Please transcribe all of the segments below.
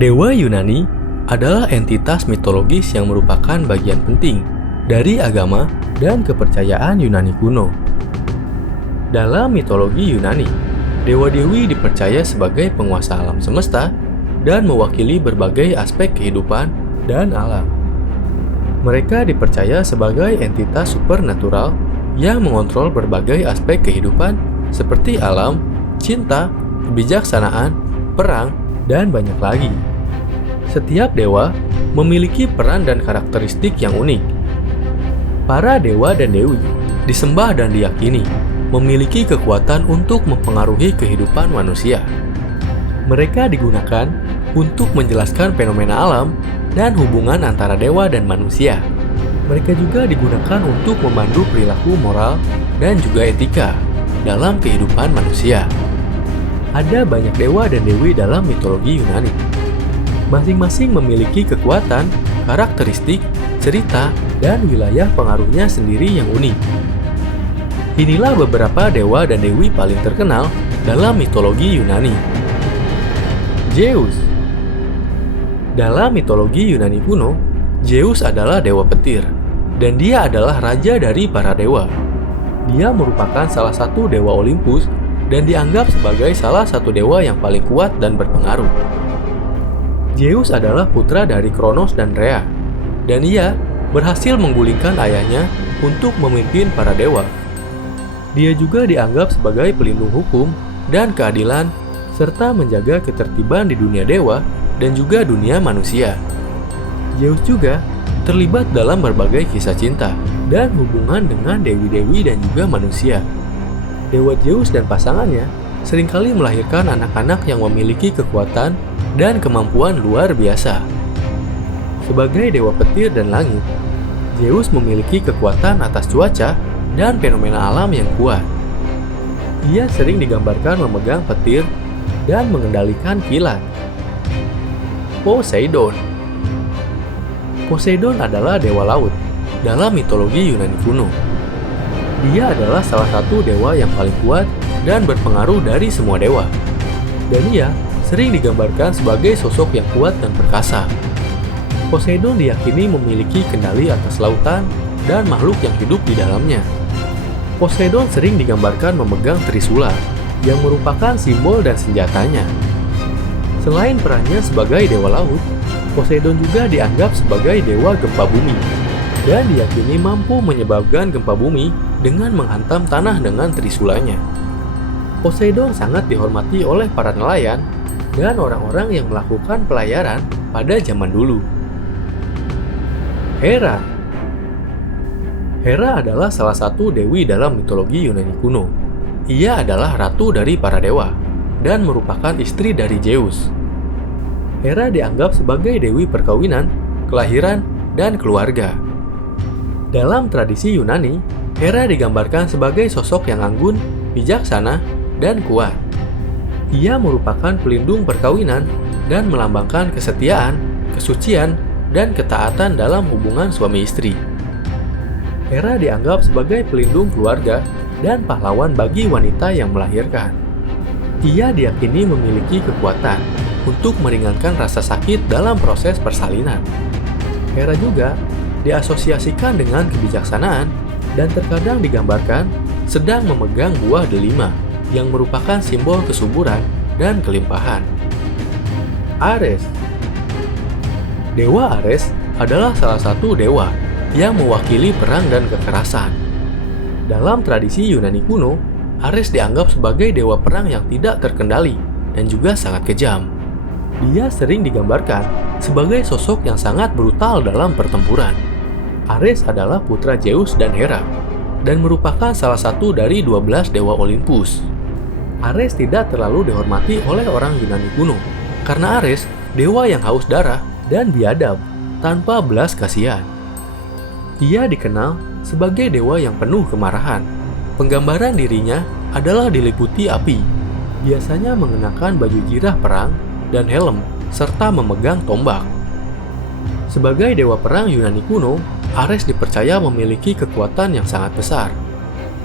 Dewa Yunani adalah entitas mitologis yang merupakan bagian penting dari agama dan kepercayaan Yunani kuno. Dalam mitologi Yunani, dewa-dewi dipercaya sebagai penguasa alam semesta dan mewakili berbagai aspek kehidupan dan alam. Mereka dipercaya sebagai entitas supernatural yang mengontrol berbagai aspek kehidupan seperti alam, cinta, kebijaksanaan, perang, dan banyak lagi. Setiap dewa memiliki peran dan karakteristik yang unik. Para dewa dan dewi disembah dan diyakini memiliki kekuatan untuk mempengaruhi kehidupan manusia. Mereka digunakan untuk menjelaskan fenomena alam dan hubungan antara dewa dan manusia. Mereka juga digunakan untuk memandu perilaku moral dan juga etika dalam kehidupan manusia. Ada banyak dewa dan dewi dalam mitologi Yunani. Masing-masing memiliki kekuatan, karakteristik, cerita, dan wilayah pengaruhnya sendiri yang unik. Inilah beberapa dewa dan dewi paling terkenal dalam mitologi Yunani. Zeus. Dalam mitologi Yunani kuno, Zeus adalah dewa petir, dan dia adalah raja dari para dewa. Dia merupakan salah satu dewa Olympus dan dianggap sebagai salah satu dewa yang paling kuat dan berpengaruh. Zeus adalah putra dari Kronos dan Rhea, dan ia berhasil menggulingkan ayahnya untuk memimpin para dewa. Dia juga dianggap sebagai pelindung hukum dan keadilan, serta menjaga ketertiban di dunia dewa dan juga dunia manusia. Zeus juga terlibat dalam berbagai kisah cinta dan hubungan dengan dewi-dewi dan juga manusia. Dewa Zeus dan pasangannya seringkali melahirkan anak-anak yang memiliki kekuatan dan kemampuan luar biasa. Sebagai dewa petir dan langit, Zeus memiliki kekuatan atas cuaca dan fenomena alam yang kuat. Ia sering digambarkan memegang petir dan mengendalikan kilat. Poseidon. Poseidon adalah dewa laut dalam mitologi Yunani kuno. Dia adalah salah satu dewa yang paling kuat dan berpengaruh dari semua dewa. Dan ia sering digambarkan sebagai sosok yang kuat dan perkasa. Poseidon diyakini memiliki kendali atas lautan dan makhluk yang hidup di dalamnya. Poseidon sering digambarkan memegang trisula, yang merupakan simbol dan senjatanya. Selain perannya sebagai dewa laut, Poseidon juga dianggap sebagai dewa gempa bumi, dan diyakini mampu menyebabkan gempa bumi dengan menghantam tanah dengan trisulanya. Poseidon sangat dihormati oleh para nelayan dan orang-orang yang melakukan pelayaran pada zaman dulu. Hera. Hera adalah salah satu dewi dalam mitologi Yunani kuno. Ia adalah ratu dari para dewa dan merupakan istri dari Zeus. Hera dianggap sebagai dewi perkawinan, kelahiran, dan keluarga. Dalam tradisi Yunani, Hera digambarkan sebagai sosok yang anggun, bijaksana, dan kuat. Ia merupakan pelindung perkawinan dan melambangkan kesetiaan, kesucian, dan ketaatan dalam hubungan suami istri. Hera dianggap sebagai pelindung keluarga dan pahlawan bagi wanita yang melahirkan. Ia diyakini memiliki kekuatan untuk meringankan rasa sakit dalam proses persalinan. Hera juga diasosiasikan dengan kebijaksanaan dan terkadang digambarkan sedang memegang buah delima yang merupakan simbol kesuburan dan kelimpahan. Ares. Dewa Ares adalah salah satu dewa yang mewakili perang dan kekerasan. Dalam tradisi Yunani kuno, Ares dianggap sebagai dewa perang yang tidak terkendali dan juga sangat kejam. Dia sering digambarkan sebagai sosok yang sangat brutal dalam pertempuran. Ares adalah putra Zeus dan Hera, dan merupakan salah satu dari 12 dewa Olympus. Ares tidak terlalu dihormati oleh orang Yunani kuno, karena Ares dewa yang haus darah dan biadab, tanpa belas kasihan. Ia dikenal sebagai dewa yang penuh kemarahan. Penggambaran dirinya adalah diliputi api, biasanya mengenakan baju jirah perang dan helm, serta memegang tombak. Sebagai dewa perang Yunani kuno, Ares dipercaya memiliki kekuatan yang sangat besar.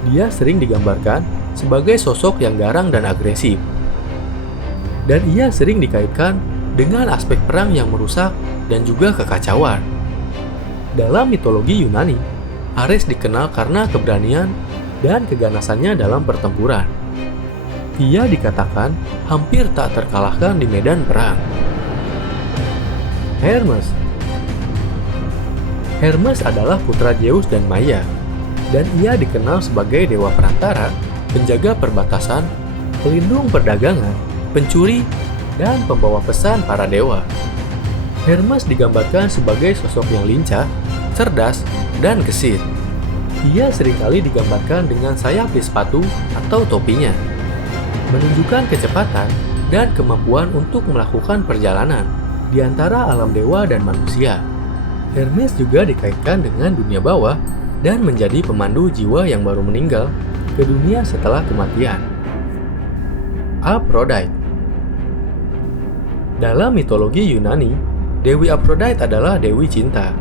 Dia sering digambarkan sebagai sosok yang garang dan agresif. Dan ia sering dikaitkan dengan aspek perang yang merusak dan juga kekacauan. Dalam mitologi Yunani, Ares dikenal karena keberanian dan keganasannya dalam pertempuran. Ia dikatakan hampir tak terkalahkan di medan perang. Hermes adalah putra Zeus dan Maia, dan ia dikenal sebagai dewa perantara, penjaga perbatasan, pelindung perdagangan, pencuri, dan pembawa pesan para dewa. Hermes digambarkan sebagai sosok yang lincah, cerdas, dan gesit. Ia seringkali digambarkan dengan sayap di sepatu atau topinya, menunjukkan kecepatan dan kemampuan untuk melakukan perjalanan di antara alam dewa dan manusia. Hermes juga dikaitkan dengan dunia bawah dan menjadi pemandu jiwa yang baru meninggal ke dunia setelah kematian. Aphrodite. Dalam mitologi Yunani, Dewi Aphrodite adalah dewi cinta.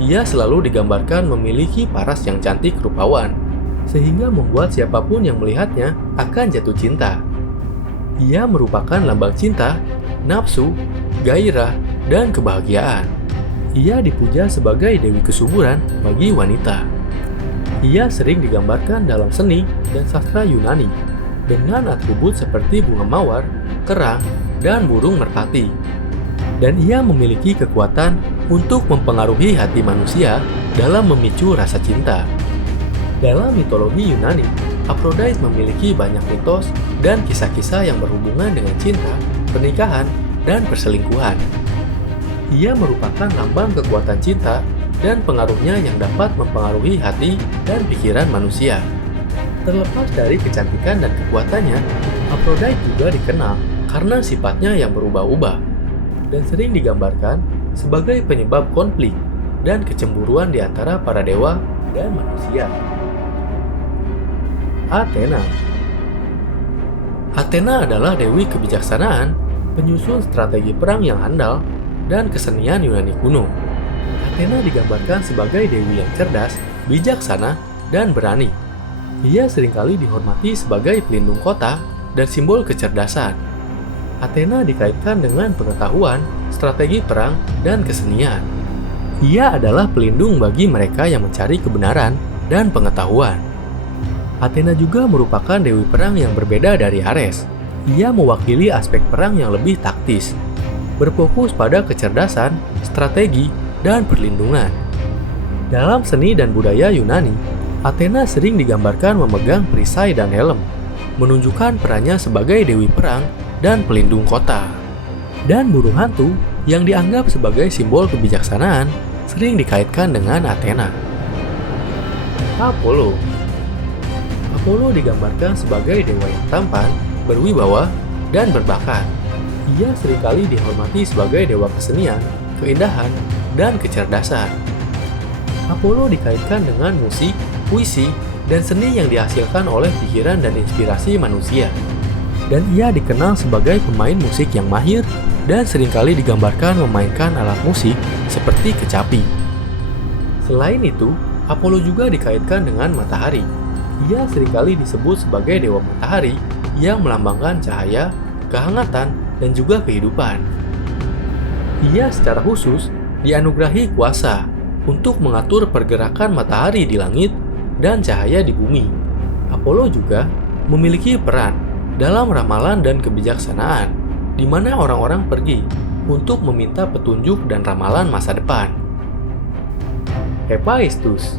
Ia selalu digambarkan memiliki paras yang cantik rupawan, sehingga membuat siapapun yang melihatnya akan jatuh cinta. Ia merupakan lambang cinta, nafsu, gairah, dan kebahagiaan. Ia dipuja sebagai dewi kesuburan bagi wanita. Ia sering digambarkan dalam seni dan sastra Yunani dengan atribut seperti bunga mawar, kerang, dan burung merpati. Dan ia memiliki kekuatan untuk mempengaruhi hati manusia dalam memicu rasa cinta. Dalam mitologi Yunani, Aphrodite memiliki banyak mitos dan kisah-kisah yang berhubungan dengan cinta, pernikahan, dan perselingkuhan. Ia merupakan lambang kekuatan cinta dan pengaruhnya yang dapat mempengaruhi hati dan pikiran manusia. Terlepas dari kecantikan dan kekuatannya, Aphrodite juga dikenal karena sifatnya yang berubah-ubah dan sering digambarkan sebagai penyebab konflik dan kecemburuan di antara para dewa dan manusia. Athena adalah dewi kebijaksanaan, penyusun strategi perang yang handal, dan kesenian Yunani kuno. Athena digambarkan sebagai dewi yang cerdas, bijaksana, dan berani. Ia seringkali dihormati sebagai pelindung kota dan simbol kecerdasan. Athena dikaitkan dengan pengetahuan, strategi perang, dan kesenian. Ia adalah pelindung bagi mereka yang mencari kebenaran dan pengetahuan. Athena juga merupakan dewi perang yang berbeda dari Ares. Ia mewakili aspek perang yang lebih taktis, berfokus pada kecerdasan, strategi, dan perlindungan. Dalam seni dan budaya Yunani, Athena sering digambarkan memegang perisai dan helm, menunjukkan perannya sebagai dewi perang dan pelindung kota. Dan burung hantu yang dianggap sebagai simbol kebijaksanaan sering dikaitkan dengan Athena. Apollo digambarkan sebagai dewa yang tampan, berwibawa, dan berbakat. Ia seringkali dihormati sebagai dewa kesenian, keindahan, dan kecerdasan. Apollo dikaitkan dengan musik, puisi, dan seni yang dihasilkan oleh pikiran dan inspirasi manusia. Dan ia dikenal sebagai pemain musik yang mahir dan seringkali digambarkan memainkan alat musik seperti kecapi. Selain itu, Apollo juga dikaitkan dengan matahari. Ia seringkali disebut sebagai dewa matahari yang melambangkan cahaya, kehangatan, dan juga kehidupan. Ia secara khusus dianugerahi kuasa untuk mengatur pergerakan matahari di langit dan cahaya di bumi. Apollo juga memiliki peran dalam ramalan dan kebijaksanaan, di mana orang-orang pergi untuk meminta petunjuk dan ramalan masa depan. Hephaestus.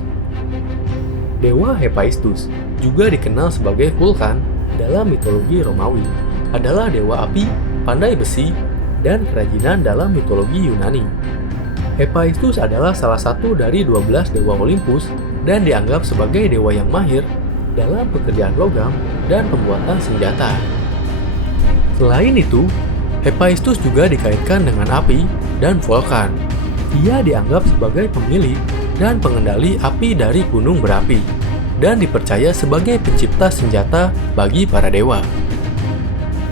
Dewa Hephaestus, juga dikenal sebagai Vulkan dalam mitologi Romawi, adalah dewa api, pandai besi, dan kerajinan dalam mitologi Yunani. Hephaestus adalah salah satu dari 12 dewa Olympus dan dianggap sebagai dewa yang mahir dalam pekerjaan logam dan pembuatan senjata. Selain itu, Hephaestus juga dikaitkan dengan api dan Vulkan. Ia dianggap sebagai pemilik dan pengendali api dari gunung berapi, dan dipercaya sebagai pencipta senjata bagi para dewa.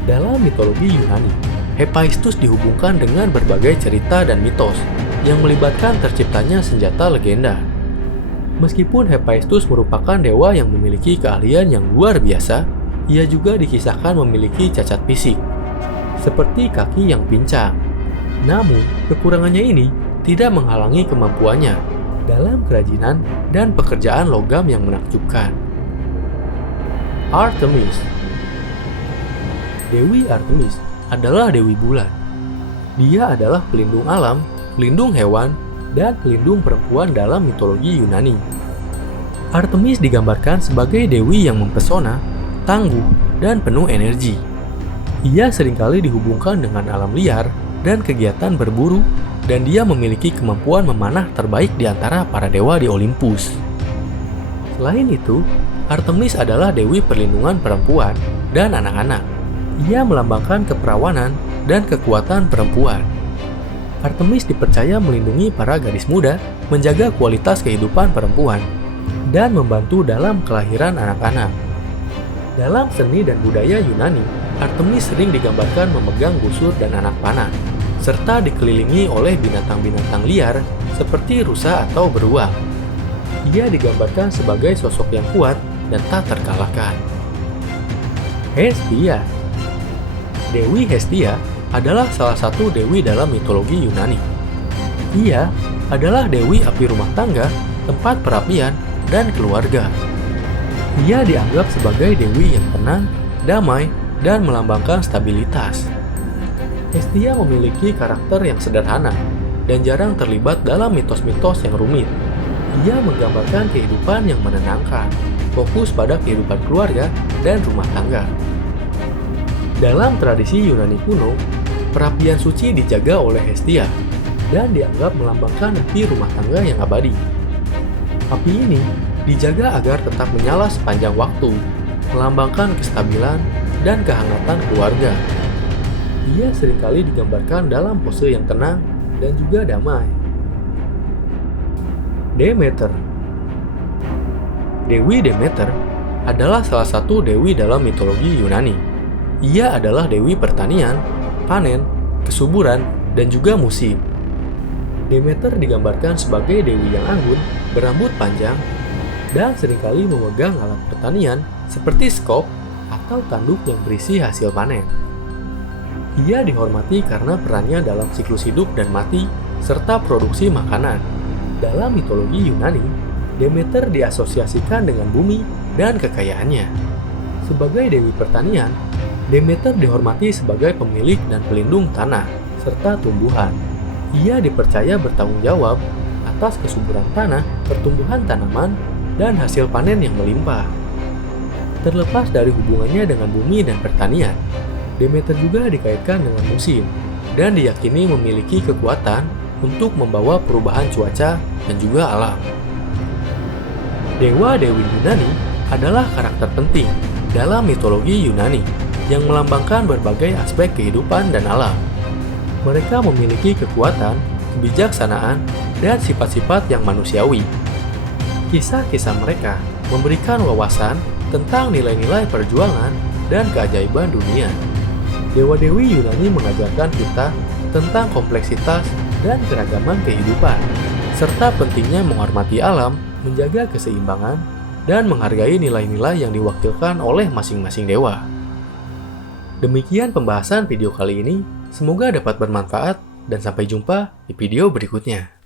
Dalam mitologi Yunani, Hephaestus dihubungkan dengan berbagai cerita dan mitos yang melibatkan terciptanya senjata legenda. Meskipun Hephaestus merupakan dewa yang memiliki keahlian yang luar biasa, ia juga dikisahkan memiliki cacat fisik, seperti kaki yang pincang, Namun, kekurangannya ini tidak menghalangi kemampuannya dalam kerajinan dan pekerjaan logam yang menakjubkan. Artemis. Dewi Artemis adalah dewi bulan. Dia adalah pelindung alam, pelindung hewan, dan pelindung perempuan dalam mitologi Yunani. Artemis digambarkan sebagai dewi yang mempesona, tangguh, dan penuh energi. Ia seringkali dihubungkan dengan alam liar dan kegiatan berburu, dan dia memiliki kemampuan memanah terbaik di antara para dewa di Olympus. Selain itu, Artemis adalah dewi perlindungan perempuan dan anak-anak. Ia melambangkan keperawanan dan kekuatan perempuan. Artemis dipercaya melindungi para gadis muda, menjaga kualitas kehidupan perempuan, dan membantu dalam kelahiran anak-anak. Dalam seni dan budaya Yunani, Artemis sering digambarkan memegang busur dan anak panah, serta dikelilingi oleh binatang-binatang liar seperti rusa atau beruang. Ia digambarkan sebagai sosok yang kuat dan tak terkalahkan. Hestia. Dewi Hestia adalah salah satu dewi dalam mitologi Yunani. Ia adalah dewi api rumah tangga, tempat perapian, dan keluarga. Ia dianggap sebagai dewi yang tenang, damai, dan melambangkan stabilitas. Hestia memiliki karakter yang sederhana dan jarang terlibat dalam mitos-mitos yang rumit. Ia menggambarkan kehidupan yang menenangkan, fokus pada kehidupan keluarga dan rumah tangga. Dalam tradisi Yunani kuno, perapian suci dijaga oleh Hestia dan dianggap melambangkan api rumah tangga yang abadi. Api ini dijaga agar tetap menyala sepanjang waktu, melambangkan kestabilan dan kehangatan keluarga. Ia seringkali digambarkan dalam pose yang tenang dan juga damai. Demeter. Dewi Demeter adalah salah satu dewi dalam mitologi Yunani. Ia adalah dewi pertanian, panen, kesuburan, dan juga musim. Demeter digambarkan sebagai dewi yang anggun, berambut panjang, dan seringkali memegang alat pertanian seperti skop atau tanduk yang berisi hasil panen. Ia dihormati karena perannya dalam siklus hidup dan mati, serta produksi makanan. Dalam mitologi Yunani, Demeter diasosiasikan dengan bumi dan kekayaannya. Sebagai dewi pertanian, Demeter dihormati sebagai pemilik dan pelindung tanah, serta tumbuhan. Ia dipercaya bertanggung jawab atas kesuburan tanah, pertumbuhan tanaman, dan hasil panen yang melimpah. Terlepas dari hubungannya dengan bumi dan pertanian, Demeter juga dikaitkan dengan musim, dan diyakini memiliki kekuatan untuk membawa perubahan cuaca dan juga alam. Dewa-dewi Yunani adalah karakter penting dalam mitologi Yunani yang melambangkan berbagai aspek kehidupan dan alam. Mereka memiliki kekuatan, kebijaksanaan, dan sifat-sifat yang manusiawi. Kisah-kisah mereka memberikan wawasan tentang nilai-nilai perjuangan dan keajaiban dunia. Dewa-dewi Yunani mengajarkan kita tentang kompleksitas dan keragaman kehidupan, serta pentingnya menghormati alam, menjaga keseimbangan, dan menghargai nilai-nilai yang diwakilkan oleh masing-masing dewa. Demikian pembahasan video kali ini, semoga dapat bermanfaat dan sampai jumpa di video berikutnya.